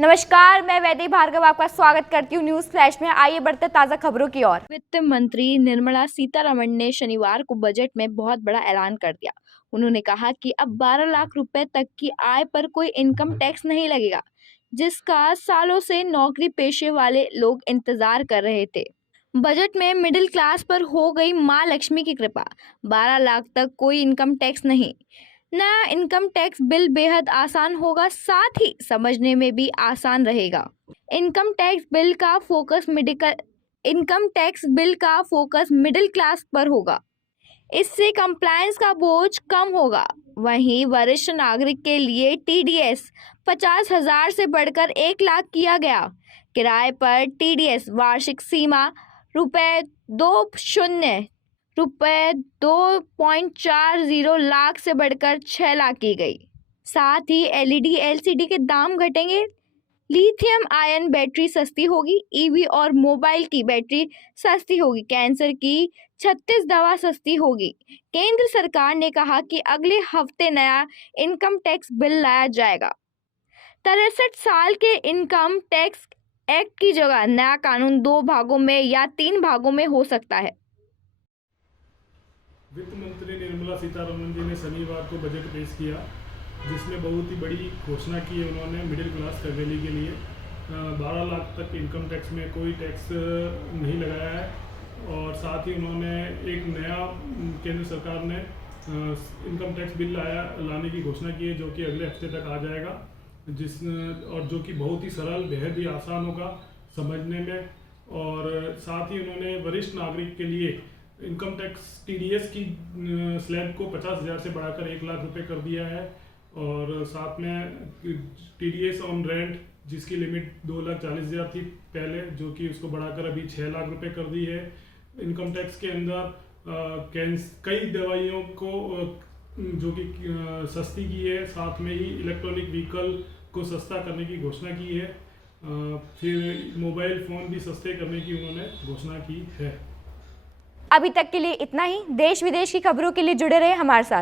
नमस्कार, मैं वैदेही भार्गव आपका स्वागत करती हूँ न्यूज फ्लैश में। आइए बढ़ते ताज़ा खबरों की ओर। वित्त मंत्री निर्मला सीतारमण ने शनिवार को बजट में बहुत बड़ा ऐलान कर दिया। उन्होंने कहा कि अब 12 लाख रुपए तक की आय पर कोई इनकम टैक्स नहीं लगेगा, जिसका सालों से नौकरी पेशे वाले लोग इंतजार कर रहे थे। बजट में मिडिल क्लास पर हो गई मां लक्ष्मी की कृपा। 12 लाख तक कोई इनकम टैक्स नहीं। नया इनकम टैक्स बिल बेहद आसान होगा, साथ ही समझने में भी आसान रहेगा। इनकम टैक्स बिल का फोकस मिडिल क्लास पर होगा। इससे कंप्लायंस का बोझ कम होगा। वहीं वरिष्ठ नागरिक के लिए टीडीएस 50,000 से बढ़कर 1 लाख किया गया। किराए पर टीडीएस वार्षिक सीमा रुपए 2.40 लाख से बढ़कर 6 लाख की गई। साथ ही एलईडी एलसीडी के दाम घटेंगे। लिथियम आयन बैटरी सस्ती होगी। ईवी और मोबाइल की बैटरी सस्ती होगी। कैंसर की 36 दवा सस्ती होगी। केंद्र सरकार ने कहा कि अगले हफ्ते नया इनकम टैक्स बिल लाया जाएगा। 63 साल के इनकम टैक्स एक्ट की जगह नया कानून 2 भागों में या 3 भागों में हो सकता है। वित्त मंत्री निर्मला सीतारमण जी ने शनिवार को बजट पेश किया, जिसमें बहुत ही बड़ी घोषणा की है उन्होंने मिडिल क्लास फैमिली के लिए। 12 लाख तक इनकम टैक्स में कोई टैक्स नहीं लगाया है और साथ ही उन्होंने एक नया केंद्र सरकार ने इनकम टैक्स बिल लाने की घोषणा की है, जो कि अगले हफ्ते तक आ जाएगा, और जो कि बहुत ही सरल, बेहद ही आसान होगा समझने में। और साथ ही उन्होंने वरिष्ठ नागरिक के लिए इनकम टैक्स टीडीएस की स्लैब को 50,000 से बढ़ाकर 1 लाख रुपए कर दिया है। और साथ में टीडीएस ऑन रेंट, जिसकी लिमिट 2,40,000 थी पहले, जो कि उसको बढ़ाकर अभी 6 लाख रुपए कर दी है। इनकम टैक्स के अंदर कई दवाइयों को जो कि सस्ती की है। साथ में ही इलेक्ट्रॉनिक व्हीकल को सस्ता करने की घोषणा की है। फिर मोबाइल फ़ोन भी सस्ते करने की उन्होंने घोषणा की है। अभी तक के लिए इतना ही। देश विदेश की खबरों के लिए जुड़े रहे हमारे साथ।